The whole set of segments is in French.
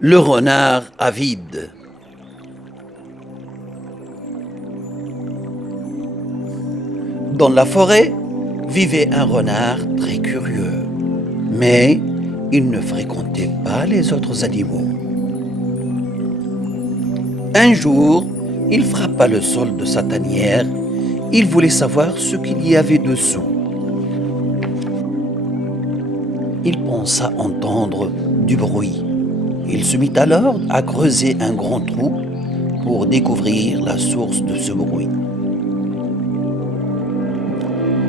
Le renard avide. Dans la forêt vivait un renard très curieux, mais il ne fréquentait pas les autres animaux. Un jour, il frappa le sol de sa tanière. Il voulait savoir ce qu'il y avait dessous. Il pensa entendre du bruit. Il se mit alors à creuser un grand trou pour découvrir la source de ce bruit.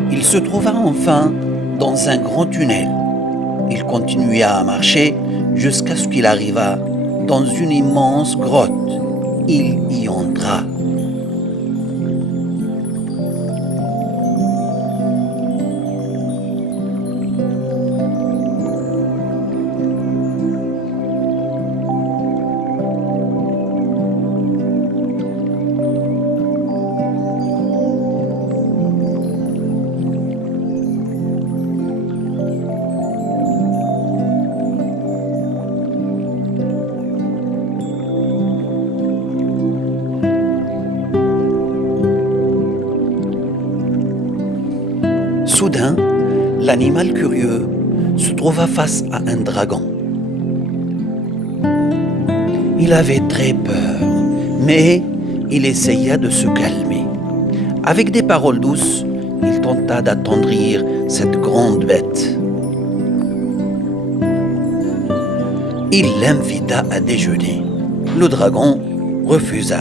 Il se trouva enfin dans un grand tunnel. Il continua à marcher jusqu'à ce qu'il arriva dans une immense grotte. Il y entra. Soudain, l'animal curieux se trouva face à un dragon. Il avait très peur, mais il essaya de se calmer. Avec des paroles douces, il tenta d'attendrir cette grande bête. Il l'invita à déjeuner. Le dragon refusa.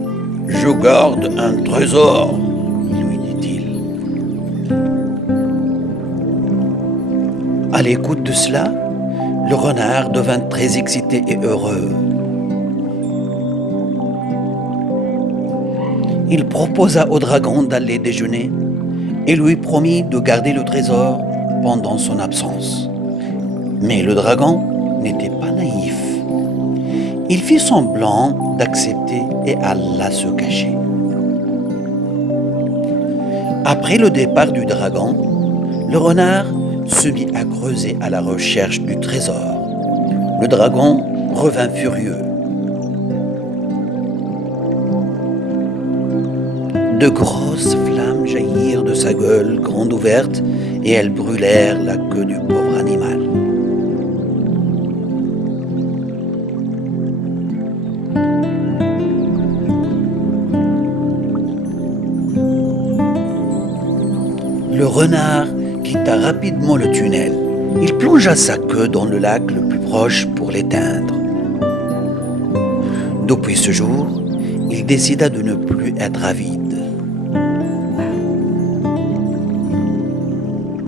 « Je garde un trésor », lui dit-il. À l'écoute de cela, le renard devint très excité et heureux. Il proposa au dragon d'aller déjeuner et lui promit de garder le trésor pendant son absence. Mais le dragon n'était pas naïf. Il fit semblant d'accepter et alla se cacher. Après le départ du dragon, le renard se mit à creuser à la recherche du trésor. Le dragon revint furieux. De grosses flammes jaillirent de sa gueule grande ouverte et elles brûlèrent la queue du pauvre animal. Le renard quitta rapidement le tunnel. Il plongea sa queue dans le lac le plus proche pour l'éteindre. Depuis ce jour, il décida de ne plus être avide.